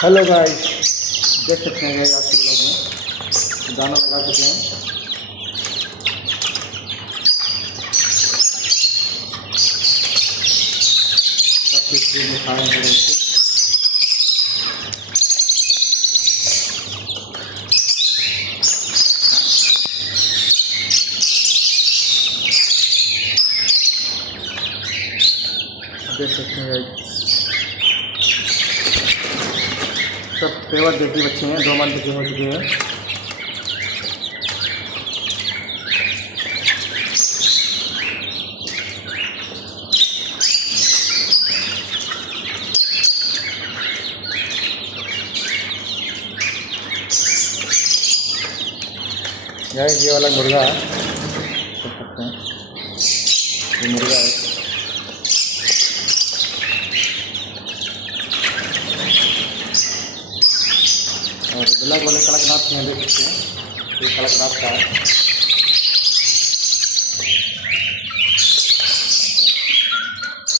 Hello guys, देख सकते हैं गाइस आज के ब्लॉग में दाना लगा चुके हैं। सब कुछ दिखाएंगे दोस्तों। देख सकते हैं गाइस, सब पेवर देसी बच्चे हैं, 2 मंथ के हो चुके हैं। ये वाला मुर्गा है, देख सकते हैं, ये मुर्गा है। और ब्लैक वाले कड़कनाथ में देख सकते हैं, ये कड़कनाथ का है।